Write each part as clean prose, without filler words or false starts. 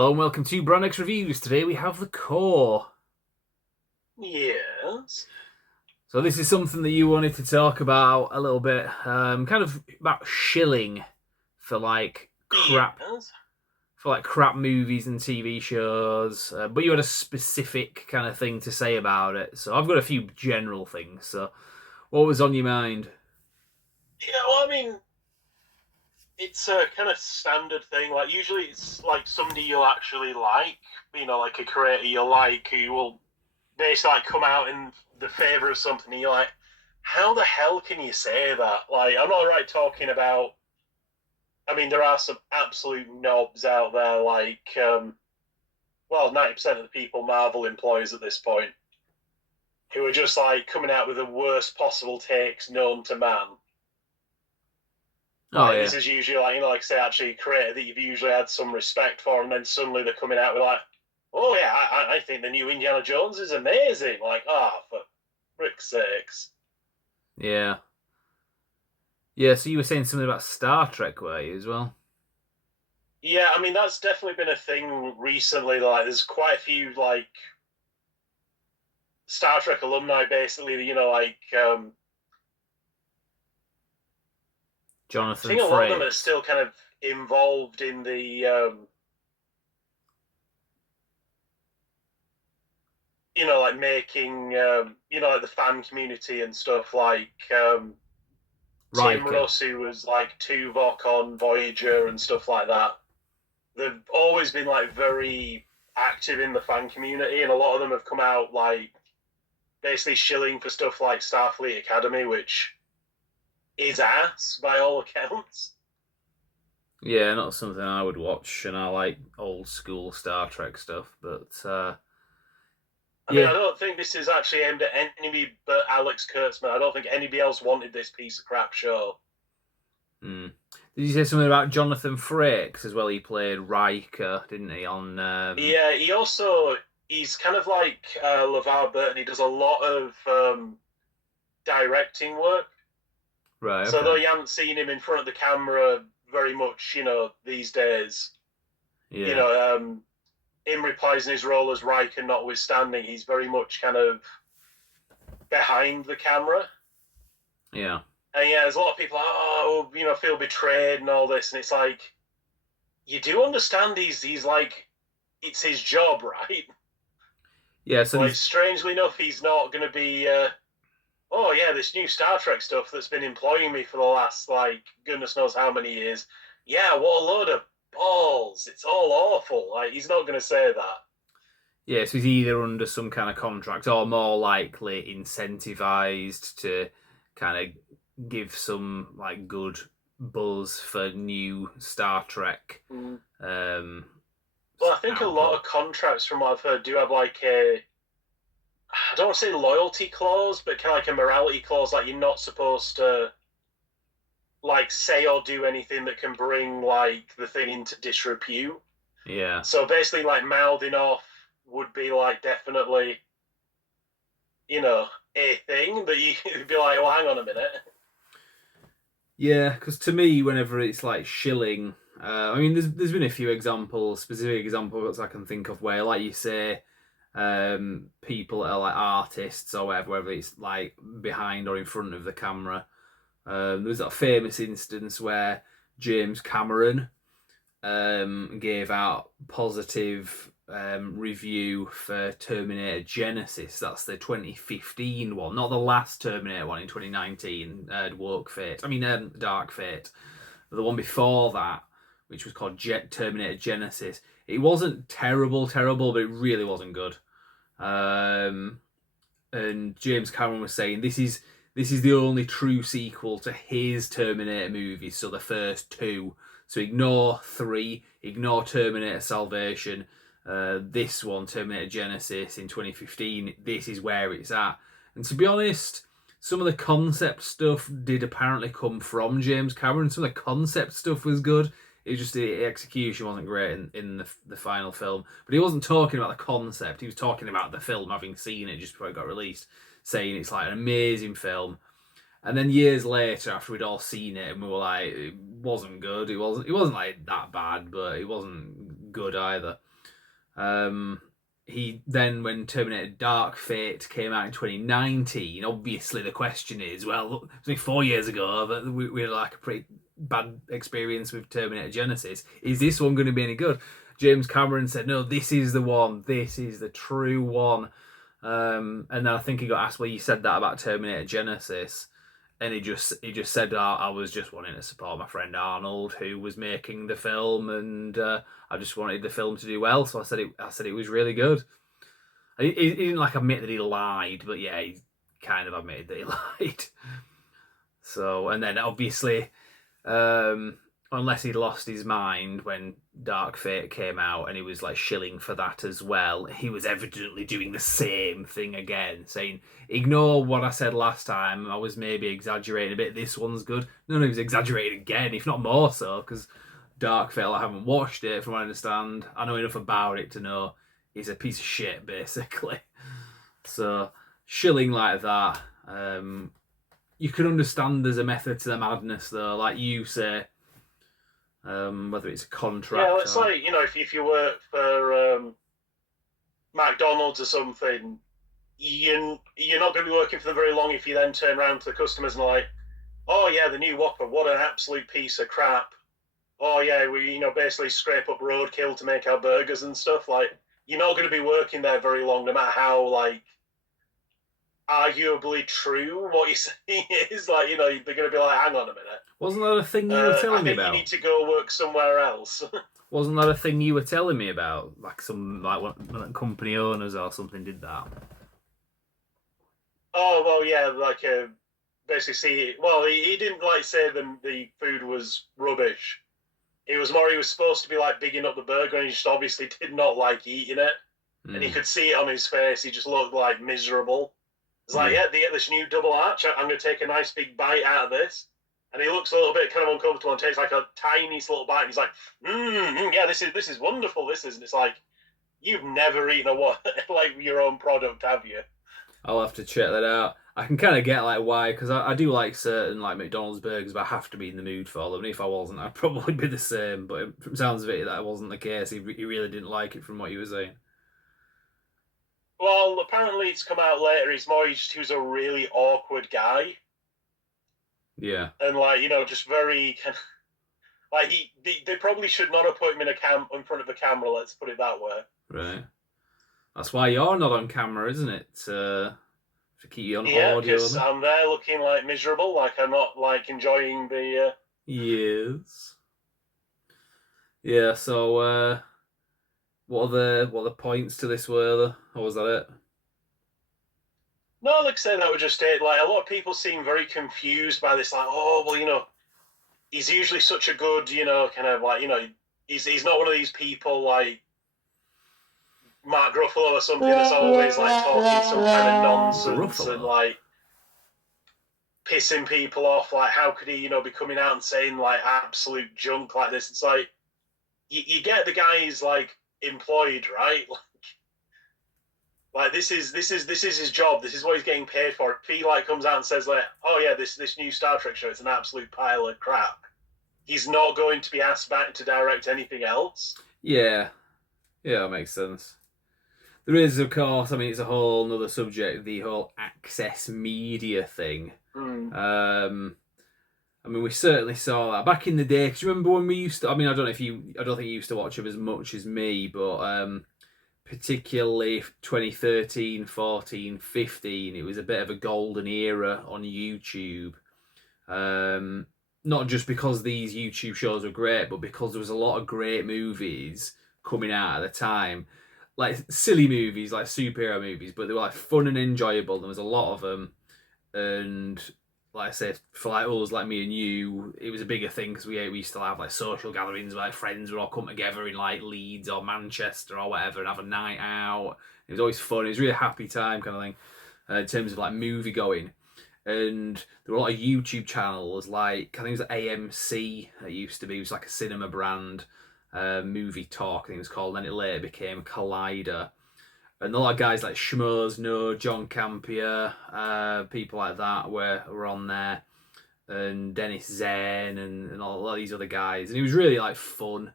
Hello and welcome to Brand X Reviews. Today we have The Core. Yes. So this is something that you wanted to talk about a little bit, kind of about shilling for Yes. crap movies and TV shows. But you had a specific kind of thing to say about it. So I've got a few general things. So what was on your mind? Yeah, well, I mean, it's a kind of standard thing. Like, usually it's like somebody you'll actually like, like a creator you like who will basically like come out in the favor of something. And you're like, how the hell can you say that? Like, I'm not right talking about. I mean, there are some absolute knobs out there, like, 90% of the people Marvel employs at this point, who are just like coming out with the worst possible takes known to man. Oh Like this yeah, is usually like like I say, actually a creator that you've usually had some respect for, and then suddenly they're coming out with like, oh yeah, I think the new Indiana Jones is amazing. Like, for frick's sakes. yeah, yeah. So you were saying something about Star Trek, were you as well? Yeah, I mean that's definitely been a thing recently. Like, there's quite a few like Star Trek alumni, basically. I Jonathan think a lot of them are Frakes. still kind of involved in the like making like the fan community and stuff like Tim Riker. Russ, who was like Tuvok on Voyager and stuff like that. They've always been like very active in the fan community, and a lot of them have come out like basically shilling for stuff like Starfleet Academy, which is ass by all accounts. Yeah, not something I would watch, and I like old school Star Trek stuff. But I mean, yeah, I don't think this is actually aimed at anybody but Alex Kurtzman. I don't think anybody else wanted this piece of crap show. mm. Did you say something about Jonathan Frakes as well? He played Riker, didn't he? On Yeah, he's kind of like LeVar Burton. He does a lot of directing work. right, So okay, though you haven't seen him in front of the camera very much, these days, you yeah, know, him reprising his role as Riker notwithstanding, he's very much kind of behind the camera. yeah, And yeah, there's a lot of people, feel betrayed and all this, and it's like you do understand he's like it's his job, right? yeah. So Like these, strangely enough, he's not going to be. Oh yeah, this new Star Trek stuff that's been employing me for the last like goodness knows how many years. Yeah, what a load of balls! It's all awful. Like he's not going to say that. yeah, so he's either under some kind of contract or more likely incentivized to kind of give some like good buzz for new Star Trek Mm. um, Well, I think a lot output. of contracts, from what I've heard, do have like a I don't want to say loyalty clause, but kind of like a morality clause, like you're not supposed to like say or do anything that can bring like the thing into disrepute. Yeah. So basically, like mouthing off would be like definitely a thing, but you would be like, well, hang on a minute. Yeah, because to me, whenever it's like shilling, I mean, there's been a few examples, specific examples I can think of where, like you say, people that are like artists or whatever, whether it's like behind or in front of the camera. There was that famous instance where James Cameron gave out positive review for Terminator Genesis. That's the 2015 one, not the last Terminator one in 2019. Woke Fate. I mean, Dark Fate. The one before that, which was called Terminator Genesis. It wasn't terrible, terrible, but it really wasn't good. Um, and James Cameron was saying this is the only true sequel to his Terminator movies, so the first two. So ignore three, ignore Terminator Salvation. This one, Terminator Genesis in 2015, this is where it's at. And to be honest, some of the concept stuff did apparently come from James Cameron. Some of the concept stuff was good. It was just the execution wasn't great in the final film. But he wasn't talking about the concept. He was talking about the film, having seen it just before it got released, saying it's like an amazing film. And then years later, after we'd all seen it, and we were like, it wasn't good. It wasn't like that bad, but it wasn't good either. Um, he then, when Terminator Dark Fate came out in 2019, obviously the question is, well, look, it was only 4 years ago that we had like a pretty bad experience with Terminator Genesis. Is this one going to be any good? James Cameron said, no, this is the one. This is the true one. And then I think he got asked, well, you said that about Terminator Genesis. And he just said, I was just wanting to support my friend Arnold, who was making the film, and I just wanted the film to do well. So I said it was really good. He didn't like admit that he lied, but yeah, he kind of admitted that he lied. So, and then obviously, um, unless he'd lost his mind when Dark Fate came out and he was like shilling for that as well, he was evidently doing the same thing again, saying, ignore what I said last time, I was maybe exaggerating a bit, this one's good. No, he was exaggerating again, if not more so, because Dark Fate, I haven't watched it from what I understand. I know enough about it to know it's a piece of shit, basically. So, shilling like that, you can understand there's a method to the madness, though, like you say, whether it's a Yeah, contract it's or like, if you work for McDonald's or something, you're not going to be working for them very long if you then turn around to the customers and like, oh yeah, the new Whopper, what an absolute piece of crap. Oh yeah, we basically scrape up roadkill to make our burgers and stuff. Like, you're not going to be working there very long, no matter how like arguably true what you're saying is. Like, they're going to be like, hang on a minute, wasn't that a thing you were I telling me think you need about? to go work somewhere else. Wasn't that a thing you were telling me about? Like some like one company owners or something did that. Oh well, yeah, like basically, see, well, he didn't like say the food was rubbish. It was more he was supposed to be like bigging up the burger, and he just obviously did not like eating it, and you Mm, could see it on his face. He just looked like miserable. It's like, yeah. yeah, they get this new double arch. I'm going to take a nice big bite out of this, and he looks a little bit kind of uncomfortable and takes like a tiniest little bite. And he's like, yeah, this is wonderful. This is, and it's like, you've never eaten a what like your own product, have you? I'll have to check that out. I can kind of get like why, because I do like certain like McDonald's burgers, but I have to be in the mood for them. And if I wasn't, I'd probably be the same. But from sounds of it, that wasn't the case. He really didn't like it from what you were saying. Well, apparently it's come out later. He was a really awkward guy, Yeah, and like just very like they probably should not have put him in front of a camera. Let's put it that way. right. That's why you're not on camera, isn't it? To keep you on Yeah, audio because only. I'm there looking like miserable, like I'm not like enjoying the. Yes. Yeah. So, what are the points to this were there? Or was that it? No, like I said, that was just it. Like a lot of people seem very confused by this. Like, oh well, he's usually such a good, kind of like he's not one of these people like Mark Ruffalo or something that's always like talking some kind of nonsense and Gruffalo. like pissing people off. Like, how could he, be coming out and saying like absolute junk like this? It's like you get the guy is like employed, right? Like this is his job. This is what he's getting paid for. If he like comes out and says like, oh yeah, this new Star Trek show, it's an absolute pile of crap. He's not going to be asked back to direct anything else. Yeah. Yeah, that makes sense. There is, of course, I mean, it's a whole another subject, the whole access media thing. Mm. Um, I mean, we certainly saw that back in the day. Because remember when we used to, I mean, I don't think you used to watch them as much as me, but particularly 2013, 14, 15, it was a bit of a golden era on YouTube. Um, Not just because these YouTube shows were great, but because there was a lot of great movies coming out at the time. Like silly movies, like superhero movies, but they were like fun and enjoyable. There was a lot of them, and like I said, for like us, like me and you, it was a bigger thing because we used to have like social gatherings where like friends would all come together in like Leeds or Manchester or whatever and have a night out. It was always fun. It was a really happy time kind of thing in terms of like movie going. And there were a lot of YouTube channels like I think it was AMC. It used to be. It was like a cinema brand. Movie Talk, I think it was called. And then it later became Collider, and a lot of guys like Schmoes, No, John Campier, people like that were on there, and Dennis Zen and all these other guys, and it was really like fun.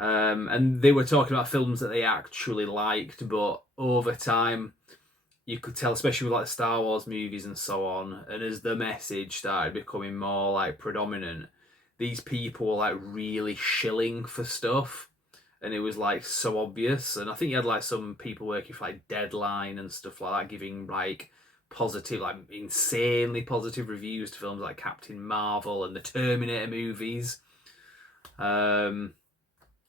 And they were talking about films that they actually liked, but over time you could tell, especially with like the Star Wars movies and so on, and as the message started becoming more like predominant, these people were like really shilling for stuff, and it was like so obvious. And I think you had like some people working for like Deadline and stuff like that, giving like positive, like insanely positive reviews to films like Captain Marvel and the Terminator movies. Um,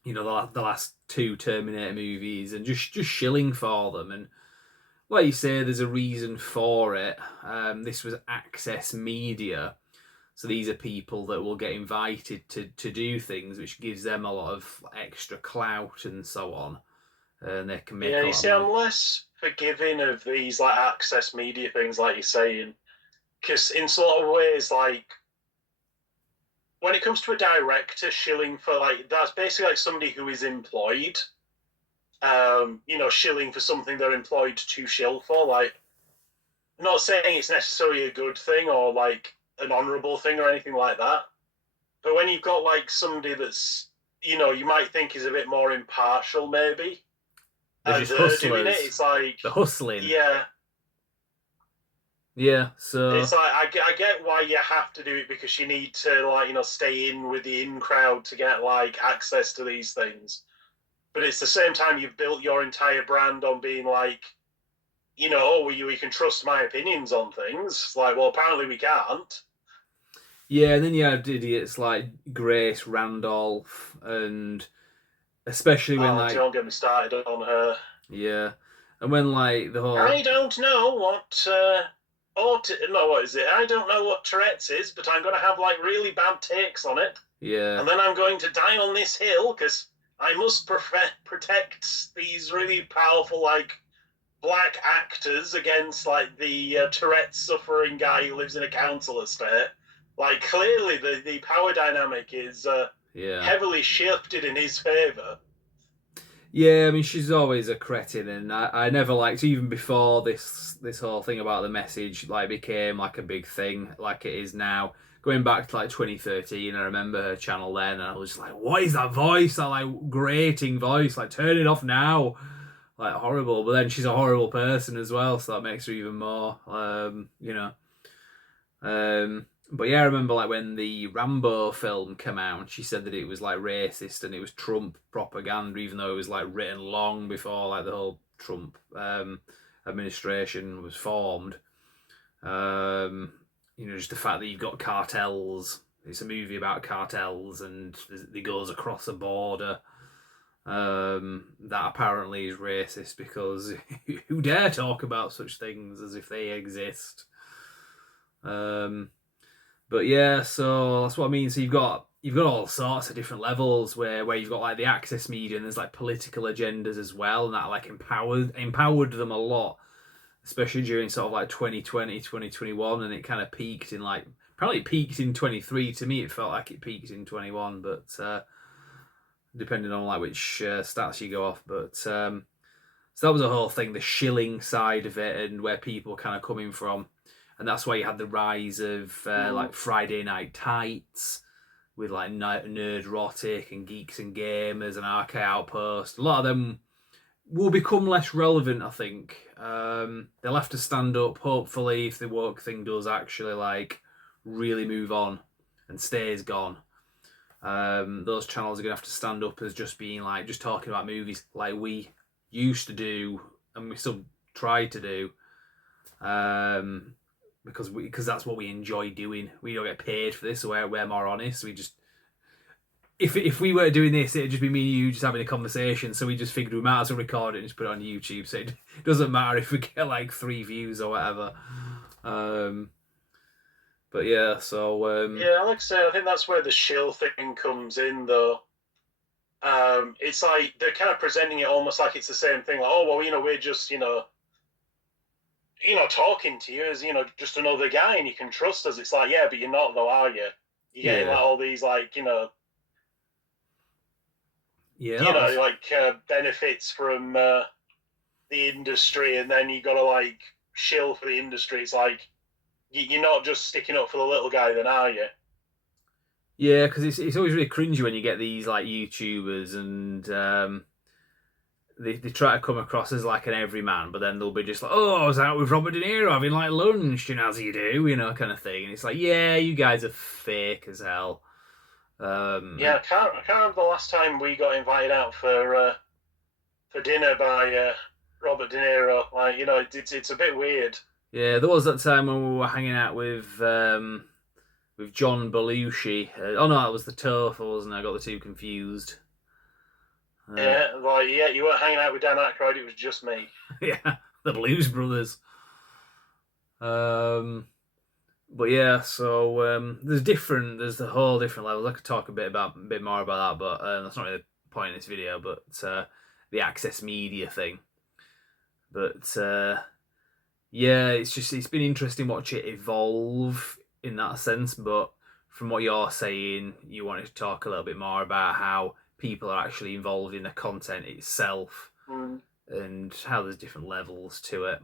the last two Terminator movies, and just shilling for them. And like you say, there's a reason for it. This was access media, so these are people that will get invited to do things, which gives them a lot of extra clout and so on, and they can make Yeah, a you lot of see, money. I'm less forgiving of these like access media things, like you're saying, because in sort of ways, like when it comes to a director shilling for like that's basically like somebody who is employed, shilling for something they're employed to shill for. Like, I'm not saying it's necessarily a good thing or like an honourable thing or anything like that, but when you've got like somebody that's you might think is a bit more impartial, maybe, They're and just they're doing it, hustlers. it's like, They're hustling. yeah, Yeah. it's So like I get why you have to do it because you need to like stay in with the in crowd to get like access to these things. But it's the same time you've built your entire brand on being like, oh, we can trust my opinions on things. It's like, well, apparently we can't. yeah, and then you had idiots like Grace Randolph, and especially when Oh, like don't get me started on her. yeah, and when like the whole I don't know what no, what is it? I don't know what Tourette's is, but I'm going to have like really bad takes on it, yeah. and then I'm going to die on this hill because I must protect these really powerful like black actors against like the Tourette's suffering guy who lives in a council estate. Like clearly the power dynamic is Yeah. heavily shifted in his favor. Yeah, I mean she's always a cretin, and I never liked, even before this whole thing about the message like became like a big thing like it is now. Going back to like 2013, I remember her channel then, and I was just like, "What is that voice? That like grating voice? Like turn it off now!" Like horrible. But then she's a horrible person as well, so that makes her even more. But yeah, I remember like when the Rambo film came out, she said that it was like racist and it was Trump propaganda, even though it was like written long before like the whole Trump administration was formed. Um, just the fact that you've got cartels. It's a movie about cartels and it goes across a border. That apparently is racist because who dare talk about such things as if they exist? Um, but yeah, so that's what I mean. So you've got all sorts of different levels where you've got like the access media and there's like political agendas as well, and that like empowered them a lot, especially during sort of like 2020, 2021, and it kind of peaked in like probably it peaked in 23. To me, it felt like it peaked in 21, but depending on like which stats you go off, but. So that was a whole thing, the shilling side of it, and where people kind of coming from, and that's why you had the rise of Mm. like Friday Night Tights with like Nerdrotic and Geeks and Gamers and Arcade Outpost. A lot of them will become less relevant, I think. They'll have to stand up, hopefully, if the woke thing does actually like really move on and stays gone. Those channels are gonna have to stand up as just being like just talking about movies like we used to do and we still try to do, um, because that's what we enjoy doing. We don't get paid for this, so we're more honest. We just if we were doing this, it'd just be me and you just having a conversation. So we just figured we might as well record it and just put it on YouTube. So it doesn't matter if we get like 3 views or whatever. Um, but yeah, so Yeah, like I say, I think that's where the shill thing comes in, though. It's like they're kind of presenting it almost like it's the same thing. Like, oh well, we're just talking to you as just another guy, and you can trust us. It's like, yeah, but you're not, though, are you? You're getting yeah, like all these like yeah, that was like benefits from the industry, and then you got to like shill for the industry. It's like you're not just sticking up for the little guy, then, are you? Yeah, because it's always really cringy when you get these like YouTubers and they try to come across as like an everyman, but then they'll be just like, "Oh, I was out with Robert De Niro having like lunch, as you do, kind of thing." And it's like, yeah, you guys are fake as hell. Yeah, And I can't remember the last time we got invited out for dinner by Robert De Niro. Like, it's a bit weird. yeah, there was that time when we were hanging out with John Belushi. Oh no, that was the Tofu, wasn't it? I got the two confused. Uh, Yeah, like yeah, you weren't hanging out with Dan Aykroyd. It was just me. yeah, the Blues Brothers. Um, but yeah, so there's the whole different levels. I could talk a bit more about that, but that's not really the point in this video. But the access media thing. But yeah, it's been interesting watch it evolve in that sense. But from what you're saying, you wanted to talk a little bit more about how people are actually involved in the content itself Mm. and how there's different levels to it.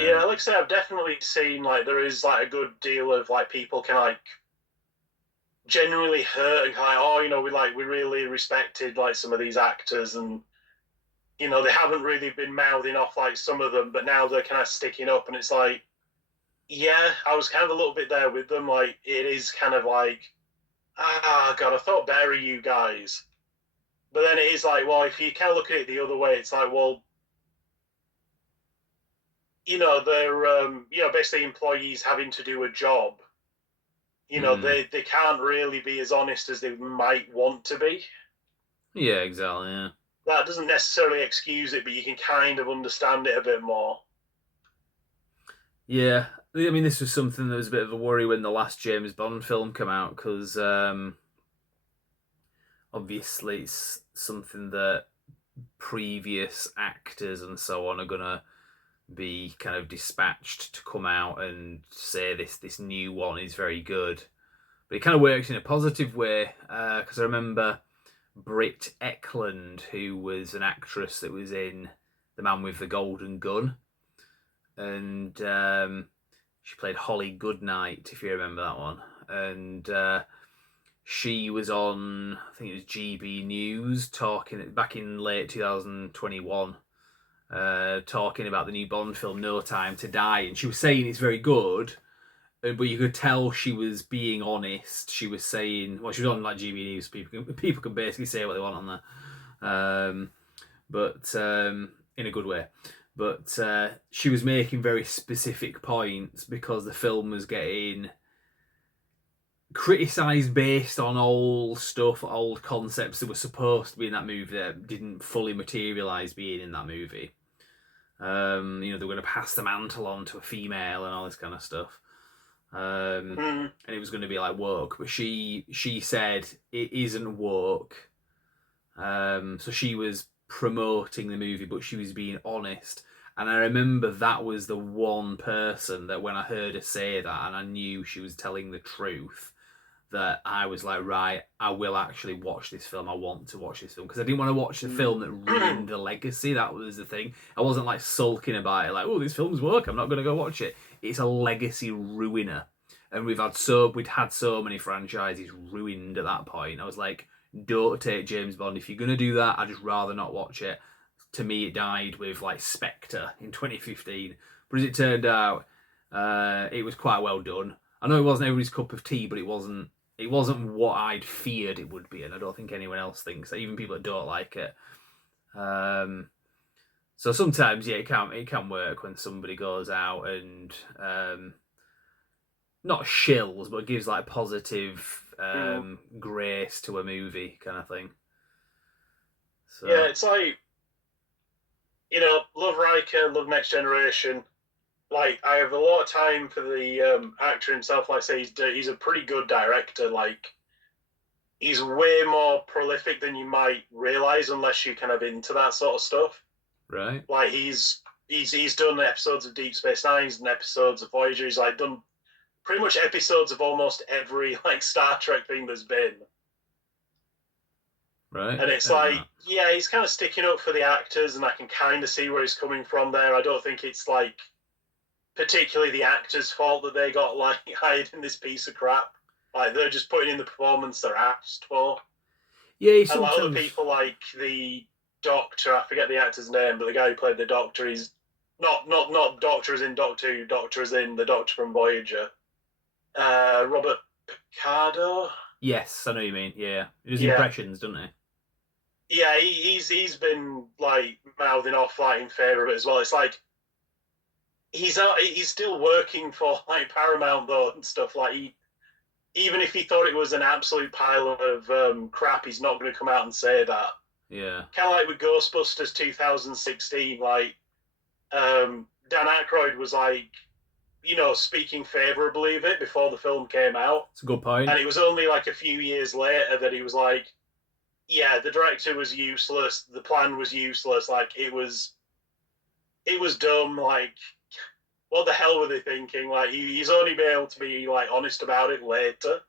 Yeah, Um, like I say, I've definitely seen like there is like a good deal of like people can like genuinely hurt and kind of, oh, we really respected like some of these actors, and they haven't really been mouthing off like some of them, but now they're kind of sticking up, and it's like, yeah, I was kind of a little bit there with them. Like it is kind of like, God, I thought better of you guys. But then it is like, well, if you kind of look at it the other way, it's like, well, they're basically employees having to do a job. mm, They can't really be as honest as they might want to be. yeah, exactly. Yeah. That doesn't necessarily excuse it, but you can kind of understand it a bit more. Yeah, I mean, this was something that was a bit of a worry when the last James Bond film came out because obviously it's something that previous actors and so on are gonna be kind of dispatched to come out and say this new one is very good. But it kind of works in a positive way because I remember Britt Eklund, who was an actress that was in The Man with the Golden Gun, and she played Holly Goodnight, if you remember that one. And she was on, I think it was GB News, talking back in late 2021, talking about the new Bond film, No Time to Die. And she was saying it's very good, but you could tell she was being honest. She was saying, well, she was on like GB News. People can basically say what they want on there. But in a good way. But she was making very specific points because the film was getting criticised based on old stuff, old concepts that were supposed to be in that movie that didn't fully materialise being in that movie. They were going to pass the mantle on to a female and all this kind of stuff. Mm. And it was going to be like woke, but she said it isn't woke. So she was promoting the movie, but she was being honest. And I remember that was the one person that when I heard her say that, and I knew she was telling the truth, that I was like, right, I will actually watch this film. I want to watch this film because I didn't want to watch the film that ruined the legacy. That was the thing. I wasn't like sulking about it, like, oh, this film's work. I'm not going to go watch it. It's a legacy ruiner, and we'd had so many franchises ruined at that point. I was like, don't take James Bond. If you're going to do that, I'd just rather not watch it. To me, it died with like Spectre in 2015. But as it turned out, it was quite well done. I know it wasn't everybody's cup of tea, but it wasn't. It wasn't what I'd feared it would be, and I don't think anyone else thinks that. Even people that don't like it. So sometimes, yeah, it can work when somebody goes out and not shills, but gives like positive Mm. grace to a movie kind of thing. Yeah, So it's like, love Riker, love Next Generation. Like, I have a lot of time for the actor himself. Like I say, he's a pretty good director. Like, he's way more prolific than you might realize unless you're kind of into that sort of stuff. right, Like, he's done episodes of Deep Space Nine, he's done episodes of Voyager. He's like done pretty much episodes of almost every like Star Trek thing there's been. right, And it's like, yeah, he's kind of sticking up for the actors, and I can kind of see where he's coming from there. I don't think it's like particularly the actors' fault that they got like hired in this piece of crap. Like they're just putting in the performance they're asked for. Yeah, you And like other sometimes. people, like the Doctor, I forget the actor's name, but the guy who played the Doctor, he's not Doctor as in Doctor Who, Doctor as in the Doctor from Voyager. Robert Picardo. Yes, I know what you mean. Yeah, he does Yeah, impressions, doesn't he? yeah, he's been like mouthing off like in favour of it as well. It's like he's still working for like Paramount though and stuff. Like he even if he thought it was an absolute pile of crap, he's not going to come out and say that. Yeah, Kind of like with Ghostbusters 2016, like Dan Aykroyd was like, speaking favourably of it before the film came out, it's a good point. and it was only like a few years later that he was like, yeah, the director was useless, the plan was useless, like it was dumb, like what the hell were they thinking? Like he's only been able to be like honest about it later.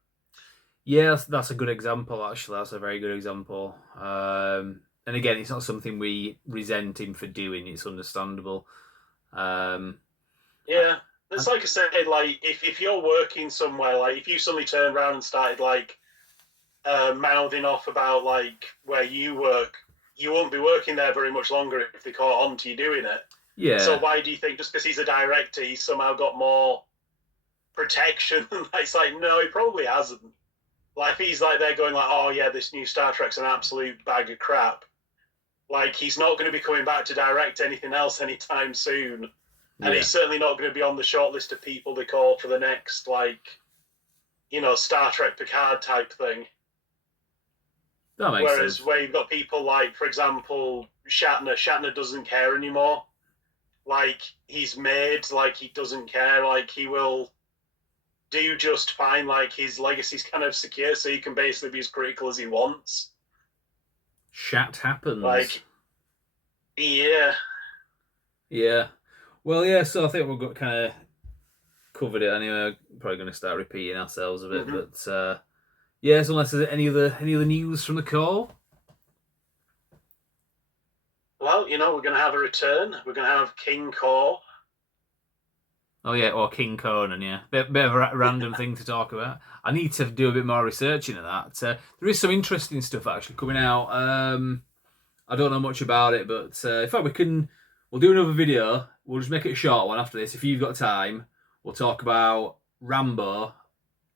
Yeah, that's a good example. Actually, that's a very good example. And again, it's not something we resent him for doing. It's understandable. Um, Yeah. It's and, like I said, like if you're working somewhere, like if you suddenly turned around and started like mouthing off about like where you work, you won't be working there very much longer if they caught on to you doing it. So yeah, why do you think just because he's a director, he's somehow got more protection? It's like no, he probably hasn't. Like if he's like they're going like, oh yeah, this new Star Trek's an absolute bag of crap. Like he's not going to be coming back to direct anything else anytime soon, and yeah, he's certainly not going to be on the short list of people they call for the next like Star Trek Picard type thing. that makes Whereas sense. where you've got people like, for example, Shatner doesn't care anymore. Like he's made, like he doesn't care. Like he will do just fine. Like his legacy's kind of secure, so he can basically be as critical as he wants. Shat happens. Like, yeah, Yeah. Well, yeah. So I think we've got kind of covered it anyway. Probably going to start repeating ourselves a bit, mm-hmm. but yeah. So unless there's any other news from the call. Well, we're going to have a return. We're going to have King Core. Oh yeah, or King Conan, yeah. Bit of a random thing to talk about. I need to do a bit more research into that. There is some interesting stuff actually coming out. I don't know much about it, but in fact we'll do another video. We'll just make it a short one after this. If you've got time, we'll talk about Rambo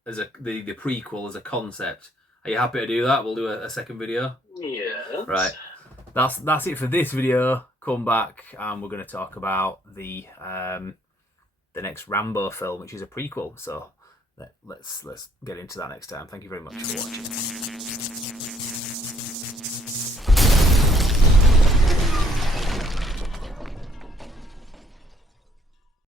as the prequel as a concept. Are you happy to do that? We'll do a second video. Yes. Right. That's it for this video. Come back and we're going to talk about the next Rambo film, which is a prequel. So let's get into that next time. Thank you very much for watching.